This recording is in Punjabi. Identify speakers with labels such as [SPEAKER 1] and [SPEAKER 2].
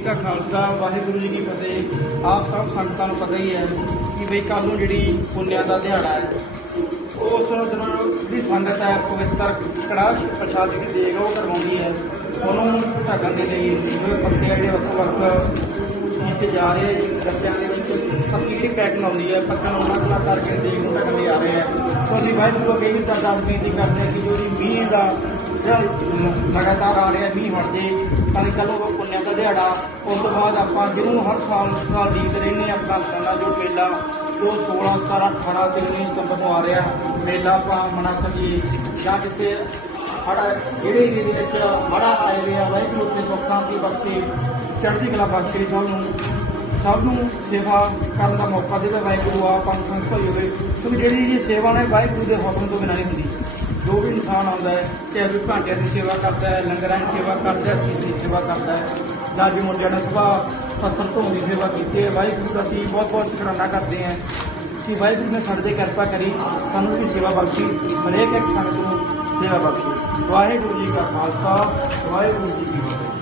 [SPEAKER 1] ਜੀ ਕਾ ਖਾਲਸਾ, ਵਾਹਿਗੁਰੂ ਜੀ ਕੀ ਫਤਿਹ। ਆਪ ਸਭ ਸੰਗਤਾਂ ਨੂੰ ਪਤਾ ਹੀ ਹੈ ਕਿ ਬਈ ਕੱਲ ਨੂੰ ਜਿਹੜੀ ਪੁੰਨਿਆ ਦਾ ਦਿਹਾੜਾ ਹੈ, ਉਸ ਦਿਨ ਜਿਹੜੀ ਸੰਗਤ ਹੈ ਪਵਿੱਤਰ ਕੜਾਹ ਪ੍ਰਸ਼ਾਦ ਦੀ ਦੇਗ ਉਹ ਕਰਵਾਉਂਦੀ ਹੈ। ਉਹਨੂੰ ਢੱਕਣ ਦੇ ਲਈ ਜਿਵੇਂ ਪੱਤੇ ਜਿਹੜੇ ਵੱਖ ਵੱਖ ਇੱਥੇ ਜਾ ਰਹੇ ਰਸਤਿਆਂ ਦੇ ਵਿੱਚ, ਪੱਕੀ ਜਿਹੜੀ ਪੈਟਰਨ ਆਉਂਦੀ ਹੈ ਪੱਕਾ ਨੂੰ ਅਲੱਗ ਅਲੱਗ ਕਰਕੇ ਦੇਗ ਨੂੰ ਢੱਕਣ ਲਈ ਆ ਰਹੇ ਹੈ। ਸੋ ਅਸੀਂ ਵਾਹਿਗੁਰੂ ਅੱਗੇ ਵੀ ਅਰਦਾਸ ਬੇਨਤੀ ਕਰਦੇ ਹਾਂ ਕਿ ਜੋ ਵੀ ਮੀਂਹ ਦਾ ਲਗਾਤਾਰ ਆ ਰਿਹਾ ਮੀਂਹ ਹਟ ਜੇ ਤਾਂ ਕਿ ਕੱਲ੍ਹ ਉਹ ਪੁੰਨਿਆ ਦਾ ਦਿਹਾੜਾ। ਉਸ ਤੋਂ ਬਾਅਦ ਆਪਾਂ ਜਿਹਨੂੰ ਹਰ ਸਾਲ ਸਾਲ ਡੀਕ ਰਹਿੰਦੇ ਹਾਂ ਆਪਣਾ ਸੋਨਾ ਜੋ ਮੇਲਾ, ਜੋ 16 17 18 ਤੇ 19 ਸਤੰਬਰ ਨੂੰ ਆ ਰਿਹਾ। ਮੇਲਾ ਆਪਾਂ ਮਨਾ ਸਕੀਏ। ਜਾਂ ਕਿਤੇ ਹੜਾ ਜਿਹੜੇ ਏਰੀਏ ਦੇ ਵਿੱਚ ਹੜਾ ਆਏ ਹੋਏ ਆ ਵਾਹਿਗੁਰੂ ਉੱਥੇ ਸੁੱਖ ਸ਼ਾਂਤੀ ਬਖਸ਼ੇ, ਚੜ੍ਹਦੀ ਕਲਾ ਬਖਸ਼ੇ ਸਭ ਨੂੰ। ਸਭ ਨੂੰ ਸੇਵਾ ਕਰਨ ਦਾ ਮੌਕਾ ਦੇਵੇ, ਵਾਹਿਗੁਰੂ ਆ ਪੰਜ ਸੰਸਥਾ ਹੋਵੇ। ਕਿਉਂਕਿ ਜਿਹੜੀ ਇਹ ਸੇਵਾ ਨੇ ਵਾਹਿਗੁਰੂ ਦੇ ਹੁਕਮ ਤੋਂ ਬਿਨਾਂ ਨਹੀਂ ਹੁੰਦੀ। ਜੋ ਵੀ ਇਨਸਾਨ ਆਉਂਦਾ ਹੈ, ਚਾਹੇ ਕੋਈ ਭਾਂਡਿਆਂ ਦੀ ਸੇਵਾ ਕਰਦਾ ਹੈ, ਲੰਗਰਾਂ ਦੀ ਸੇਵਾ ਕਰਦਾ ਹੈ, ਚੀਜ਼ ਦੀ ਸੇਵਾ ਕਰਦਾ ਹੈ ਜਾਂ ਜੀ ਮੁੰਡਿਆਂ ਨੇ ਸੁਭਾਅ ਪੱਥਰ ਧੋਣ ਦੀ ਸੇਵਾ ਕੀਤੀ ਹੈ, ਵਾਹਿਗੁਰੂ ਦਾ ਅਸੀਂ ਬਹੁਤ ਬਹੁਤ ਸ਼ੁਕਰਾਨਾ ਕਰਦੇ ਹਾਂ ਕਿ ਵਾਹਿਗੁਰੂ ਨੇ ਸਾਡੇ ਤੇ ਕਿਰਪਾ ਕਰੀ, ਸਾਨੂੰ ਵੀ ਸੇਵਾ ਬਖਸ਼ੀ, ਹਰੇਕ ਇੱਕ ਸੰਗਤ ਨੂੰ ਸੇਵਾ ਬਖਸ਼ੀ। ਵਾਹਿਗੁਰੂ ਜੀ ਕਾ ਖਾਲਸਾ, ਵਾਹਿਗੁਰੂ ਜੀ ਕੀ ਫਤਿਹ।